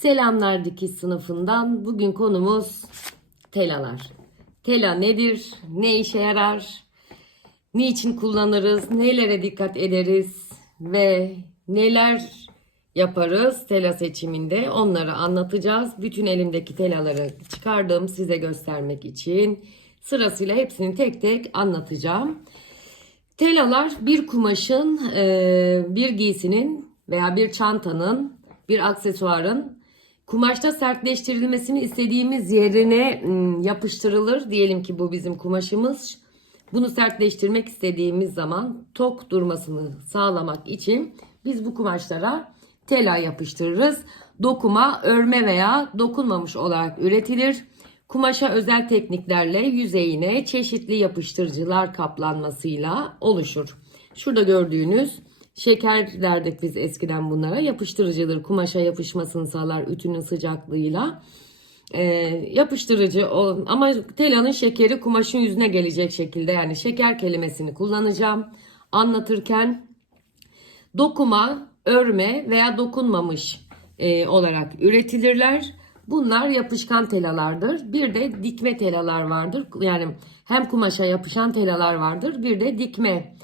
Selamlar dikiş sınıfından. Bugün konumuz telalar. Tela nedir? Ne işe yarar? Niçin kullanırız? Nelere dikkat ederiz? Ve neler yaparız tela seçiminde? Onları anlatacağız. Bütün elimdeki telaları çıkardım size göstermek için. Sırasıyla hepsini tek tek anlatacağım. Telalar bir kumaşın, bir giysinin veya bir çantanın, bir aksesuarın kumaşta sertleştirilmesini istediğimiz yerine yapıştırılır. Diyelim ki bu bizim kumaşımız. Bunu sertleştirmek istediğimiz zaman tok durmasını sağlamak için biz bu kumaşlara tela yapıştırırız. Dokuma, örme veya dokunmamış olarak üretilir. Kumaşa özel tekniklerle yüzeyine çeşitli yapıştırıcılar kaplanmasıyla oluşur. Şurada gördüğünüz şeker derdik biz eskiden bunlara. Yapıştırıcıdır. Kumaşa yapışmasını sağlar ütünün sıcaklığıyla. Yapıştırıcı ama telanın şekeri kumaşın yüzüne gelecek şekilde, yani şeker kelimesini kullanacağım anlatırken. Dokuma, örme veya dokunmamış olarak üretilirler. Bunlar yapışkan telalardır. Bir de dikme telalar vardır. Yani hem kumaşa yapışan telalar vardır. Bir de dikme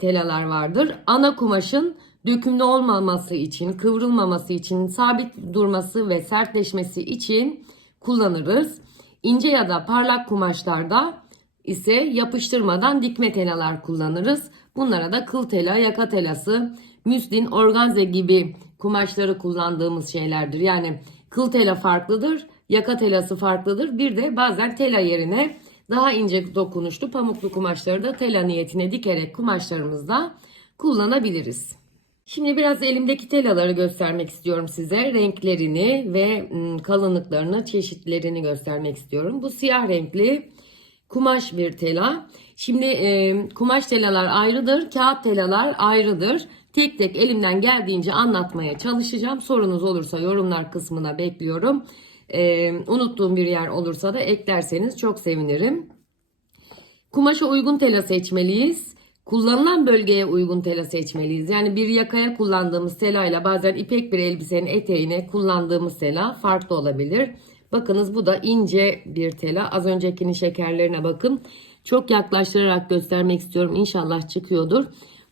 telalar vardır. Ana kumaşın dökümlü olmaması için, kıvrılmaması için, sabit durması ve sertleşmesi için kullanırız. İnce ya da parlak kumaşlarda ise yapıştırmadan dikme telalar kullanırız. Bunlara da kıl tela, yaka telası, müslin, organze gibi kumaşları kullandığımız şeylerdir. Yani kıl tela farklıdır, yaka telası farklıdır. Bir de bazen tela yerine daha ince dokunuşlu pamuklu kumaşları da tela niyetine dikerek kumaşlarımızda kullanabiliriz. Şimdi biraz elimdeki telaları göstermek istiyorum size. Renklerini ve kalınlıklarını, çeşitlerini göstermek istiyorum. Bu siyah renkli kumaş bir tela. Şimdi kumaş telalar ayrıdır, kağıt telalar ayrıdır. Tek tek elimden geldiğince anlatmaya çalışacağım. Sorunuz olursa yorumlar kısmına bekliyorum. Unuttuğum bir yer olursa da eklerseniz çok sevinirim. Kumaşa uygun tela seçmeliyiz. Kullanılan bölgeye uygun tela seçmeliyiz. Yani bir yakaya kullandığımız telayla bazen ipek bir elbisenin eteğine kullandığımız tela farklı olabilir. Bakınız bu da ince bir tela. Az öncekinin şekerlerine bakın. Çok yaklaştırarak göstermek istiyorum. İnşallah çıkıyordur.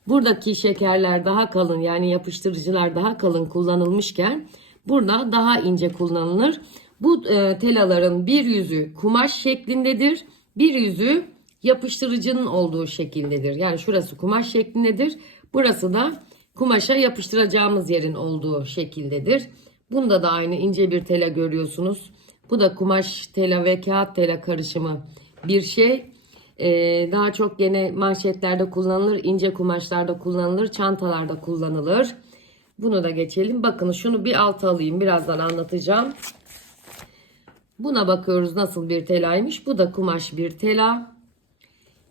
Buradaki şekerler daha kalın, yani yapıştırıcılar daha kalın kullanılmışken burada daha ince kullanılır. Bu telaların bir yüzü kumaş şeklindedir. Bir yüzü yapıştırıcının olduğu şekildedir. Yani şurası kumaş şeklindedir. Burası da kumaşa yapıştıracağımız yerin olduğu şekildedir. Bunda da aynı ince bir tela görüyorsunuz. Bu da kumaş tela ve kağıt tela karışımı bir şey. Daha çok gene manşetlerde kullanılır, ince kumaşlarda kullanılır, çantalarda kullanılır. Bunu da geçelim. Bakın şunu bir alta alayım, birazdan anlatacağım. Buna bakıyoruz nasıl bir telaymış. Bu da kumaş bir tela.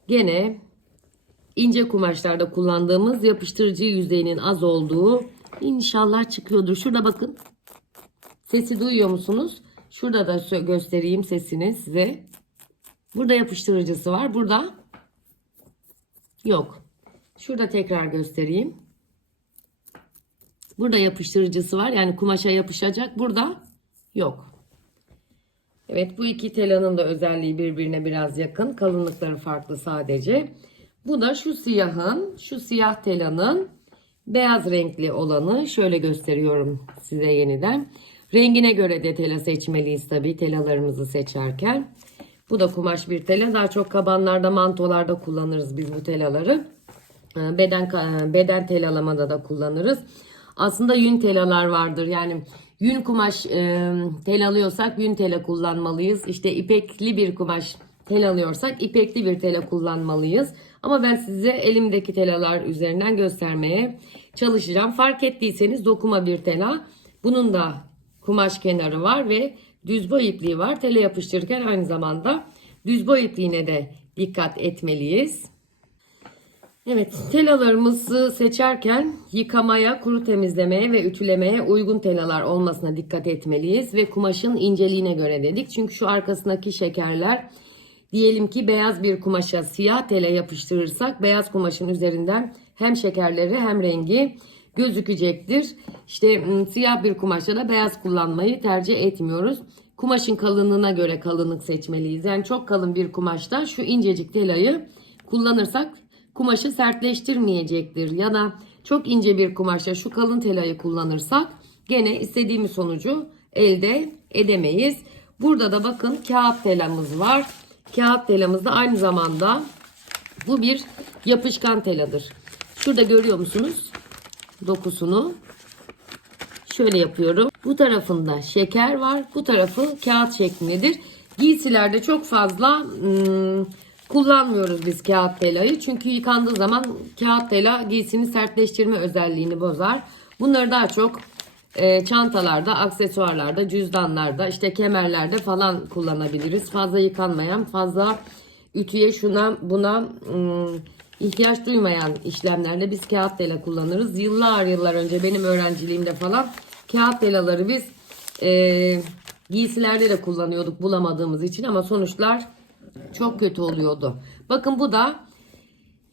Gene ince kumaşlarda kullandığımız yapıştırıcı yüzeyinin az olduğu, inşallah çıkıyordur. Şurada bakın. Sesi duyuyor musunuz? Şurada da göstereyim sesini size. Burada yapıştırıcısı var. Burada yok. Şurada tekrar göstereyim. Burada yapıştırıcısı var. Yani kumaşa yapışacak. Burada yok. Evet, bu iki telanın da özelliği birbirine biraz yakın. Kalınlıkları farklı sadece. Bu da şu siyah telanın beyaz renkli olanı. Şöyle gösteriyorum size yeniden. Rengine göre de tela seçmeliyiz tabii telalarımızı seçerken. Bu da kumaş bir tela. Daha çok kabanlarda, mantolarda kullanırız biz bu telaları. Beden telalamada da kullanırız. Aslında yün telalar vardır. Yani yün kumaş tel alıyorsak yün tela kullanmalıyız. İşte ipekli bir kumaş tel alıyorsak ipekli bir tela kullanmalıyız. Ama ben size elimdeki telalar üzerinden göstermeye çalışacağım. Fark ettiyseniz dokuma bir tela. Bunun da kumaş kenarı var ve düz boy ipliği var. Tela yapıştırırken aynı zamanda düz boy ipliğine de dikkat etmeliyiz. Evet, telalarımızı seçerken yıkamaya, kuru temizlemeye ve ütülemeye uygun telalar olmasına dikkat etmeliyiz. Ve kumaşın inceliğine göre dedik. Çünkü şu arkasındaki şekerler, diyelim ki beyaz bir kumaşa siyah tela yapıştırırsak beyaz kumaşın üzerinden hem şekerleri hem rengi gözükecektir. İşte siyah bir kumaşta da beyaz kullanmayı tercih etmiyoruz. Kumaşın kalınlığına göre kalınlık seçmeliyiz. Yani çok kalın bir kumaşta şu incecik telayı kullanırsak kumaşı sertleştirmeyecektir. Ya da çok ince bir kumaşta şu kalın telayı kullanırsak gene istediğimiz sonucu elde edemeyiz. Burada da bakın kağıt telamız var. Kağıt telamız da aynı zamanda bu bir yapışkan teladır. Şurada görüyor musunuz dokusunu? Şöyle yapıyorum. Bu tarafında şeker var. Bu tarafı kağıt şeklindedir. Giysilerde çok fazla kullanmıyoruz biz kağıt telayı. Çünkü yıkandığı zaman kağıt tela giysinin sertleştirme özelliğini bozar. Bunları daha çok çantalarda, aksesuarlarda, cüzdanlarda, işte kemerlerde falan kullanabiliriz. Fazla yıkanmayan, fazla ütüye şuna buna ihtiyaç duymayan işlemlerde biz kağıt tela kullanırız. Yıllar önce benim öğrenciliğimde falan kağıt telaları biz giysilerde de kullanıyorduk bulamadığımız için ama sonuçlar çok kötü oluyordu. Bakın bu da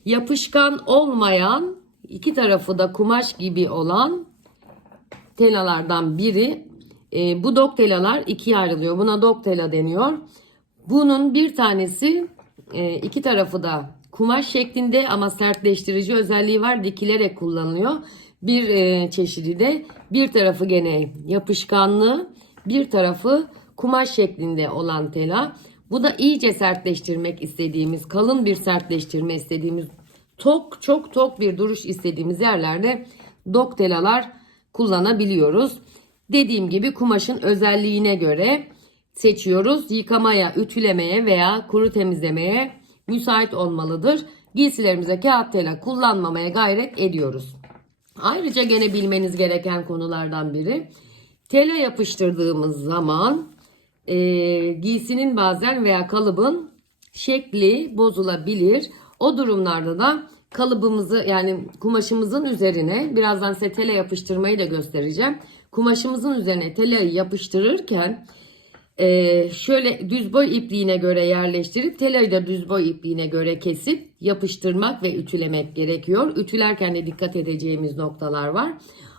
yapışkan olmayan, iki tarafı da kumaş gibi olan telalardan biri. Bu dog telalar ikiye ayrılıyor. Buna dog tela deniyor. Bunun bir tanesi iki tarafı da kumaş şeklinde ama sertleştirici özelliği var. Dikilerek kullanılıyor. Bir çeşidi de bir tarafı gene yapışkanlı, bir tarafı kumaş şeklinde olan tela. Bu da iyice sertleştirmek istediğimiz, kalın bir sertleştirme istediğimiz, çok tok bir duruş istediğimiz yerlerde dog telalar kullanabiliyoruz. Dediğim gibi kumaşın özelliğine göre seçiyoruz. Yıkamaya, ütülemeye veya kuru temizlemeye müsait olmalıdır. Giysilerimize kağıt tela kullanmamaya gayret ediyoruz. Ayrıca gene bilmeniz gereken konulardan biri, tela yapıştırdığımız zaman giysinin bazen veya kalıbın şekli bozulabilir. O durumlarda da kalıbımızı, yani kumaşımızın üzerine, birazdan size tela yapıştırmayı da göstereceğim. Kumaşımızın üzerine telayı yapıştırırken şöyle düz boy ipliğine göre yerleştirip telayı da düz boy ipliğine göre kesip yapıştırmak ve ütülemek gerekiyor. Ütülerken de dikkat edeceğimiz noktalar var.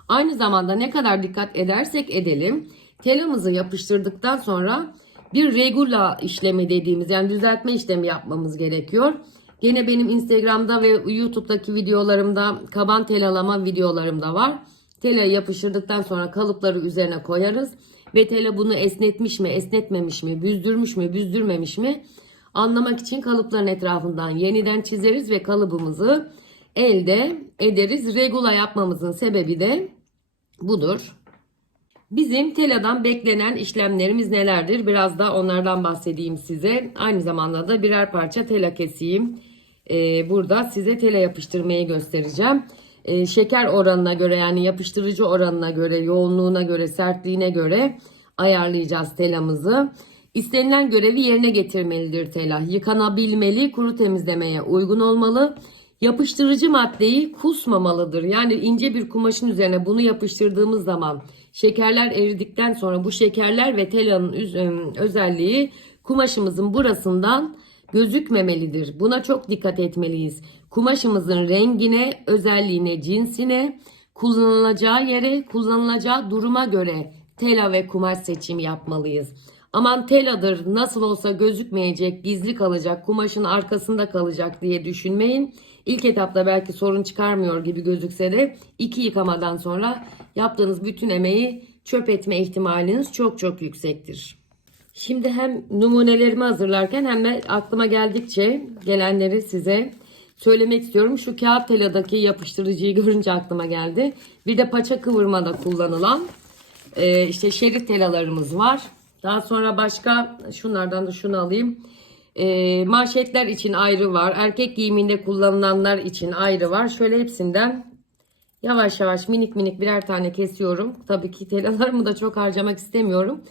Aynı zamanda ne kadar dikkat edersek edelim, telamızı yapıştırdıktan sonra bir regula işlemi dediğimiz, yani düzeltme işlemi yapmamız gerekiyor. Gene benim Instagram'da ve YouTube'daki videolarımda, kaban telalama videolarımda var. Telayı yapıştırdıktan sonra kalıpları üzerine koyarız. Ve tela bunu esnetmiş mi, esnetmemiş mi, büzdürmüş mü, büzdürmemiş mi anlamak için kalıpların etrafından yeniden çizeriz ve kalıbımızı elde ederiz. Regula yapmamızın sebebi de budur. Bizim teladan beklenen işlemlerimiz nelerdir? Biraz da onlardan bahsedeyim size. Aynı zamanda da birer parça tela keseyim. Burada size tela yapıştırmayı göstereceğim. Şeker oranına göre, yani yapıştırıcı oranına göre, yoğunluğuna göre, sertliğine göre ayarlayacağız telamızı. İstenilen görevi yerine getirmelidir tela. Yıkanabilmeli, kuru temizlemeye uygun olmalı. Yapıştırıcı maddeyi kusmamalıdır. Yani ince bir kumaşın üzerine bunu yapıştırdığımız zaman şekerler eridikten sonra bu şekerler ve telanın özelliği kumaşımızın burasından gözükmemelidir. Buna çok dikkat etmeliyiz. Kumaşımızın rengine, özelliğine, cinsine, kullanılacağı yere, kullanılacağı duruma göre tela ve kumaş seçimi yapmalıyız. Aman teladır, nasıl olsa gözükmeyecek, gizli kalacak, kumaşın arkasında kalacak diye düşünmeyin. İlk etapta belki sorun çıkarmıyor gibi gözükse de 2 yıkamadan sonra yaptığınız bütün emeği çöp etme ihtimaliniz çok yüksektir. Şimdi hem numunelerimi hazırlarken hem de aklıma geldikçe gelenleri size söylemek istiyorum. Şu kağıt teladaki yapıştırıcıyı görünce aklıma geldi. Bir de paça kıvırmada kullanılan işte şerit telalarımız var. Daha sonra başka şunlardan da şunu alayım. Manşetler için ayrı var. Erkek giyiminde kullanılanlar için ayrı var. Şöyle hepsinden yavaş yavaş minik birer tane kesiyorum. Tabii ki telalarımı da çok harcamak istemiyorum.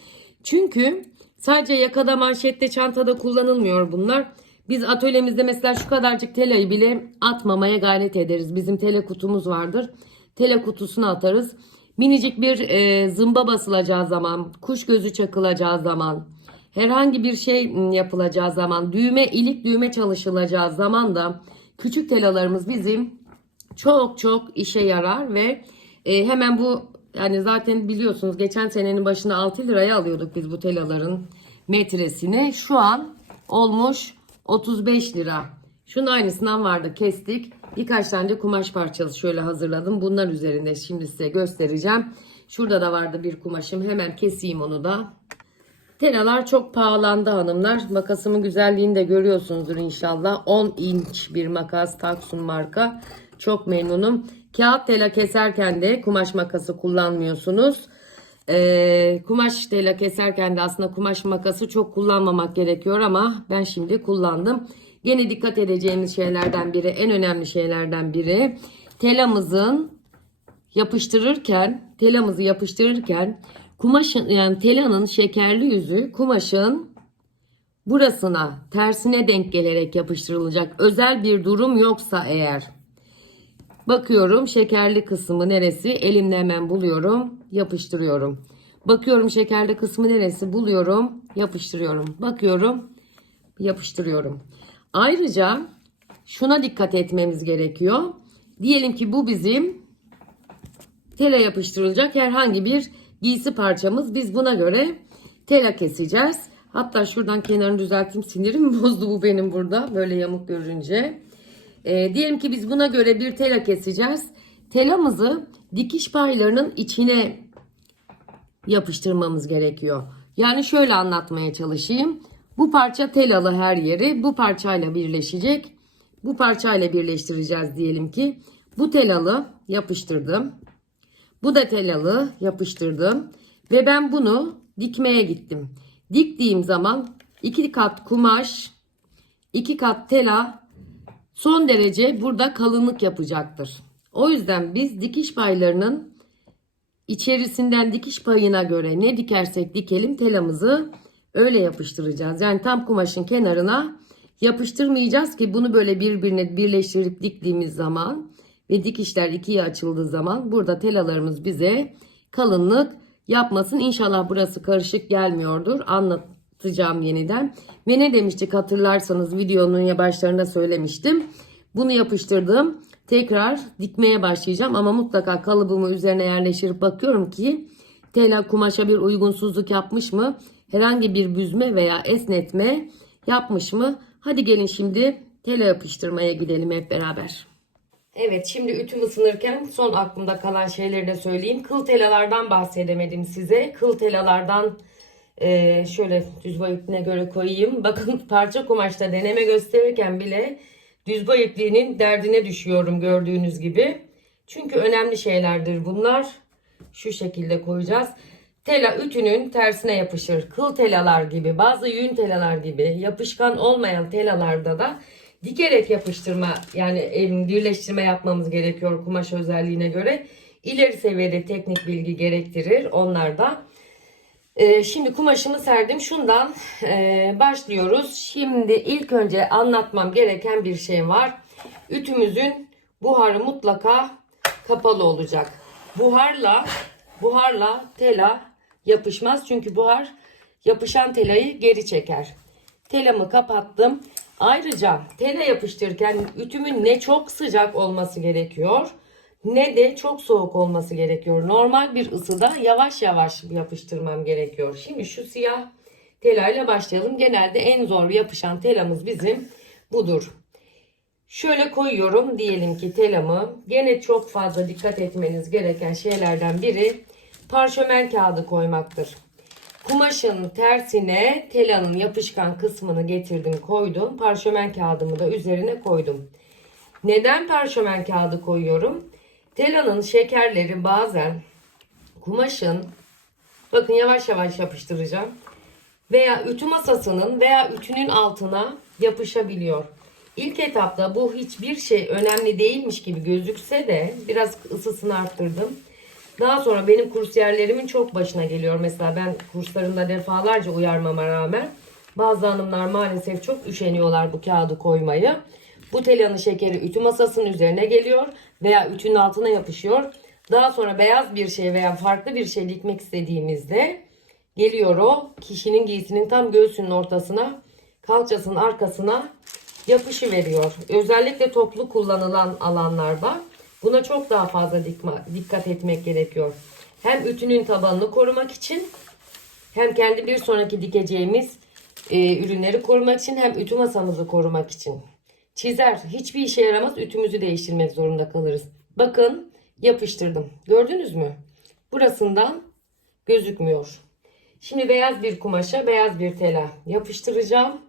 Çünkü sadece yakada, manşette, çantada kullanılmyor bunlar. Biz atölyemizde mesela şu kadarcık telayı bile atmamaya gayret ederiz. Bizim tela kutumuz vardır. Tela kutusuna atarız. Minicik bir zımba basılacağı zaman, kuş gözü çakılacağı zaman, herhangi bir şey yapılacağı zaman, ilik düğme çalışılacağı zaman da küçük telalarımız bizim çok işe yarar ve Hemen bu, yani zaten biliyorsunuz geçen senenin başında 6 liraya alıyorduk biz bu telaların metresini. Şu an olmuş 35 lira. Şunun aynısından vardı, kestik. Birkaç tane de kumaş parçası şöyle hazırladım. Bunlar üzerinde şimdi size göstereceğim. Şurada da vardı bir kumaşım. Hemen keseyim onu da. Telalar çok pahalandı hanımlar. Makasımın güzelliğini de görüyorsunuzdur inşallah. 10 inç bir makas, Taksun marka. Çok memnunum. Kağıt tela keserken de kumaş makası kullanmıyorsunuz. Kumaş tela keserken de aslında kumaş makası çok kullanmamak gerekiyor ama ben şimdi kullandım. Gene dikkat edeceğimiz şeylerden biri, en önemli şeylerden biri, telamızı yapıştırırken kumaşın, yani telanın şekerli yüzü kumaşın burasına, tersine denk gelerek yapıştırılacak. Özel bir durum yoksa eğer. Bakıyorum şekerli kısmı neresi? Elimle hemen buluyorum, yapıştırıyorum. Bakıyorum şekerli kısmı neresi? Buluyorum, yapıştırıyorum. Bakıyorum, yapıştırıyorum. Ayrıca şuna dikkat etmemiz gerekiyor. Diyelim ki bu bizim tela yapıştırılacak herhangi bir giysi parçamız. Biz buna göre tela keseceğiz. Hatta şuradan kenarını düzelteyim. Sinirim bozdu bu benim burada. Böyle yamuk görünce. Diyelim ki biz buna göre bir tela keseceğiz. Telamızı dikiş paylarının içine yapıştırmamız gerekiyor. Yani şöyle anlatmaya çalışayım. Bu parça telalı her yeri bu parçayla birleşecek. Bu parçayla birleştireceğiz diyelim ki. Bu telalı yapıştırdım. Bu da telalı yapıştırdım. Ve ben bunu dikmeye gittim. Diktiğim zaman 2 kat kumaş, 2 kat tela son derece burada kalınlık yapacaktır. O yüzden biz dikiş paylarının içerisinden dikiş payına göre ne dikersek dikelim telamızı öyle yapıştıracağız. Yani tam kumaşın kenarına yapıştırmayacağız ki bunu böyle birbirine birleştirip diktiğimiz zaman ve dikişler ikiye açıldığı zaman burada telalarımız bize kalınlık yapmasın. İnşallah burası karışık gelmiyordur. Anlatacağım yeniden. Ve ne demiştik hatırlarsanız videonun ya başlarında söylemiştim. Bunu yapıştırdım. Tekrar dikmeye başlayacağım ama mutlaka kalıbımı üzerine yerleştirip bakıyorum ki tela kumaşa bir uygunsuzluk yapmış mı? Herhangi bir büzme veya esnetme yapmış mı? Hadi gelin şimdi tela yapıştırmaya gidelim hep beraber. Evet, şimdi ütüm ısınırken son aklımda kalan şeyleri de söyleyeyim. Kıl telalardan bahsedemedim size. Kıl telalardan şöyle düz boy ipliğine göre koyayım. Bakın parça kumaşta deneme gösterirken bile düz boy ipliğinin derdine düşüyorum gördüğünüz gibi. Çünkü önemli şeylerdir bunlar. Şu şekilde koyacağız. Tela ütünün tersine yapışır. Kıl telalar gibi, bazı yün telalar gibi yapışkan olmayan telalarda da dikerek yapıştırma, yani birleştirme yapmamız gerekiyor kumaş özelliğine göre. İleri seviyede teknik bilgi gerektirir onlar da. Şimdi kumaşımı serdim. Şundan başlıyoruz. Şimdi ilk önce anlatmam gereken bir şey var. Ütümüzün buharı mutlaka kapalı olacak. Buharla tela yapışmaz. Çünkü buhar yapışan telayı geri çeker. Telamı kapattım. Ayrıca tela yapıştırırken ütümün ne çok sıcak olması gerekiyor ne de çok soğuk olması gerekiyor. Normal bir ısıda yavaş yavaş yapıştırmam gerekiyor. Şimdi şu siyah telayla başlayalım. Genelde en zor yapışan telamız bizim budur. Şöyle koyuyorum diyelim ki telamı. Gene çok fazla dikkat etmeniz gereken şeylerden biri parşömen kağıdı koymaktır. Kumaşın tersine telanın yapışkan kısmını getirdim koydum. Parşömen kağıdımı da üzerine koydum. Neden parşömen kağıdı koyuyorum? Telanın şekerleri bazen kumaşın, bakın yavaş yavaş yapıştıracağım, veya ütü masasının veya ütünün altına yapışabiliyor. İlk etapta bu hiçbir şey önemli değilmiş gibi gözükse de biraz ısısını arttırdım. Daha sonra benim kursiyerlerimin çok başına geliyor. Mesela ben kurslarımda defalarca uyarmama rağmen bazı hanımlar maalesef çok üşeniyorlar bu kağıdı koymayı. Bu telanın şekeri ütü masasının üzerine geliyor veya ütünün altına yapışıyor. Daha sonra beyaz bir şey veya farklı bir şey dikmek istediğimizde geliyor o kişinin giysinin tam göğsünün ortasına, kalçasının arkasına yapışıveriyor. Özellikle toplu kullanılan alanlarda Buna çok daha fazla dikkat etmek gerekiyor. Hem ütünün tabanını korumak için, hem kendi bir sonraki dikeceğimiz ürünleri korumak için, hem ütü masamızı korumak için. Çizer. Hiçbir işe yaramaz. Ütümüzü değiştirmek zorunda kalırız. Bakın yapıştırdım. Gördünüz mü? Burasından gözükmüyor. Şimdi beyaz bir kumaşa beyaz bir tela yapıştıracağım.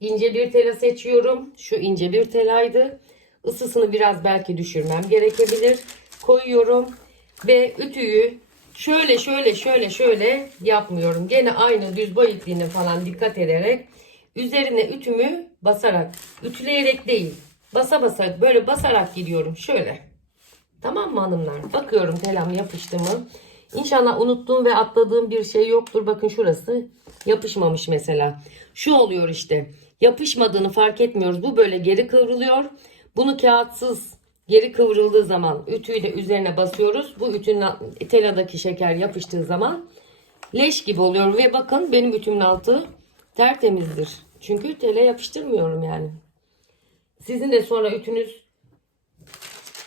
İnce bir tela seçiyorum. Şu ince bir telaydı. Isısını biraz belki düşürmem gerekebilir. Koyuyorum ve ütüyü şöyle yapmıyorum. Gene aynı düz boy ipliğine falan dikkat ederek üzerine ütümü basarak, ütüleyerek değil, basa böyle basarak gidiyorum şöyle. Tamam mı hanımlar? Bakıyorum telam yapıştı mı? İnşallah unuttuğum ve atladığım bir şey yoktur. Bakın şurası yapışmamış mesela. Şu oluyor işte. Yapışmadığını fark etmiyoruz. Bu böyle geri kıvrılıyor. Bunu kağıtsız geri kıvrıldığı zaman ütüyü de üzerine basıyoruz. Bu ütünün teladaki şeker yapıştığı zaman leş gibi oluyor. Ve bakın benim ütümün altı tertemizdir. Çünkü tela yapıştırmıyorum yani. Sizin de sonra ütünüz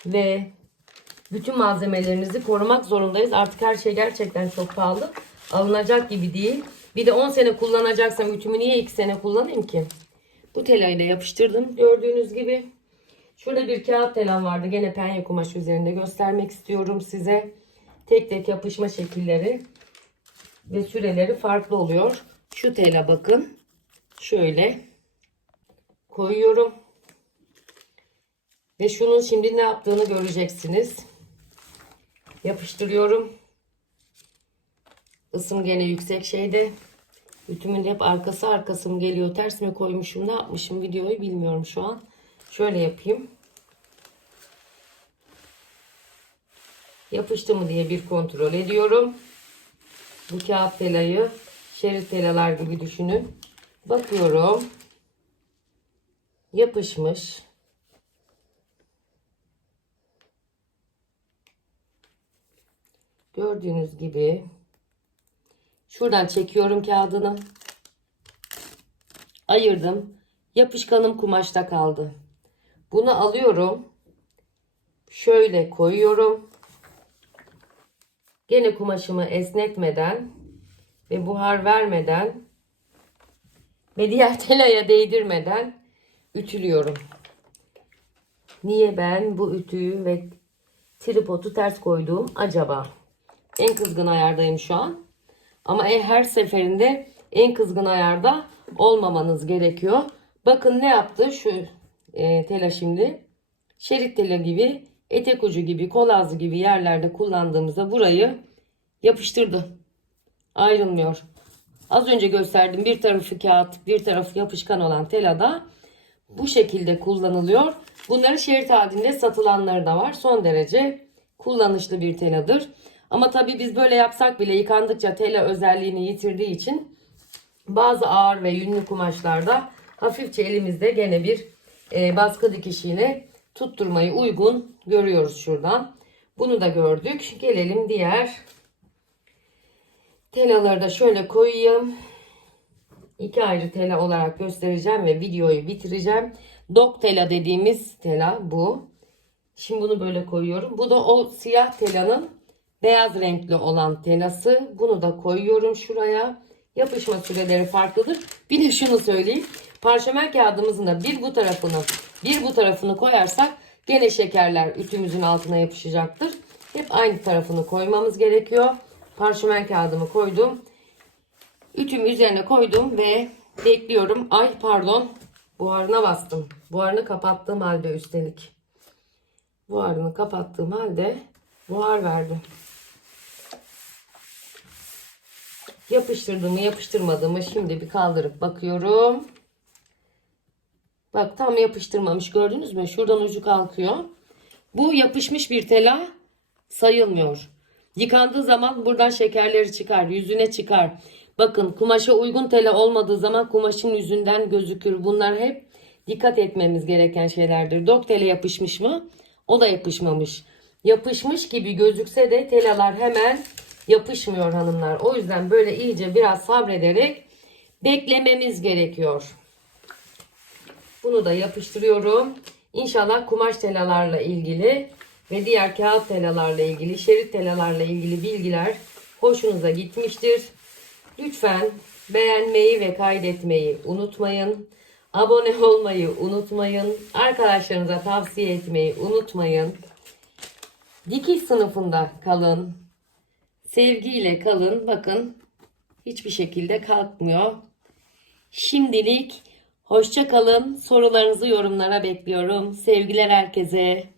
ve bütün malzemelerinizi korumak zorundayız. Artık her şey gerçekten çok pahalı. Alınacak gibi değil. Bir de 10 sene kullanacaksam ütümü niye 2 sene kullanayım ki? Bu telayı da yapıştırdım. Gördüğünüz gibi. Şurada bir kağıt telam vardı. Gene penye kumaş üzerinde göstermek istiyorum size. Tek tek yapışma şekilleri ve süreleri farklı oluyor. Şu tela bakın. Şöyle koyuyorum. Ve şunun şimdi ne yaptığını göreceksiniz. Yapıştırıyorum. Isım gene yüksek şeyde. Ütümün hep arkası mı geliyor? Ters mi koymuşum? Ne yapmışım videoyu bilmiyorum şu an. Şöyle yapayım. Yapıştı mı diye bir kontrol ediyorum. Bu kağıt telayı şerit telalar gibi düşünün. Bakıyorum. Yapışmış. Gördüğünüz gibi. Şuradan çekiyorum kağıdını. Ayırdım. Yapışkanım kumaşta kaldı. Bunu alıyorum. Şöyle koyuyorum. Gene kumaşımı esnetmeden ve buhar vermeden ve diğer telaya değdirmeden ütülüyorum. Niye ben bu ütüyü ve tripodu ters koydum acaba? En kızgın ayardayım şu an. Ama her seferinde en kızgın ayarda olmamanız gerekiyor. Bakın ne yaptı şu tela şimdi. Şerit tela gibi, etek ucu gibi, kol ağzı gibi yerlerde kullandığımızda burayı yapıştırdı. Ayrılmıyor. Az önce gösterdim, bir tarafı kağıt, bir tarafı yapışkan olan telada bu şekilde kullanılıyor. Bunların şerit halinde satılanları da var. Son derece kullanışlı bir teladır. Ama tabii biz böyle yapsak bile yıkandıkça tela özelliğini yitirdiği için bazı ağır ve yünlü kumaşlarda hafifçe elimizde gene bir baskı dikişiyle tutturmayı uygun görüyoruz şuradan. Bunu da gördük. Gelelim diğer telaları da şöyle koyayım. İki ayrı tela olarak göstereceğim ve videoyu bitireceğim. Dog tela dediğimiz tela bu. Şimdi bunu böyle koyuyorum. Bu da o siyah telanın beyaz renkli olan telası. Bunu da koyuyorum şuraya. Yapışma süreleri farklıdır. Bir de şunu söyleyeyim. Parşömen kağıdımızın da bir bu tarafını koyarsak gene şekerler ütümüzün altına yapışacaktır. Hep aynı tarafını koymamız gerekiyor. Parşömen kağıdımı koydum. Ütümü üzerine koydum ve bekliyorum. Ay pardon. Buharına bastım. Buharını kapattığım halde üstelik. Buharını kapattığım halde buhar verdi. Yapıştırdığımı yapıştırmadığımı şimdi bir kaldırıp bakıyorum. Bak tam yapıştırmamış, gördünüz mü? Şuradan ucu kalkıyor. Bu yapışmış bir tela sayılmıyor. Yıkandığı zaman buradan şekerleri çıkar, yüzüne çıkar. Bakın kumaşa uygun tela olmadığı zaman kumaşın yüzünden gözükür. Bunlar hep dikkat etmemiz gereken şeylerdir. Dog tela yapışmış mı? O da yapışmamış. Yapışmış gibi gözükse de telalar hemen yapışmıyor hanımlar. O yüzden böyle iyice biraz sabrederek beklememiz gerekiyor. Bunu da yapıştırıyorum. İnşallah kumaş telalarla ilgili ve diğer kağıt telalarla ilgili, şerit telalarla ilgili bilgiler hoşunuza gitmiştir. Lütfen beğenmeyi ve kaydetmeyi unutmayın. Abone olmayı unutmayın. Arkadaşlarınıza tavsiye etmeyi unutmayın. Dikiş sınıfında kalın. Sevgiyle kalın. Bakın hiçbir şekilde kalkmıyor. Şimdilik hoşça kalın. Sorularınızı yorumlara bekliyorum. Sevgiler herkese.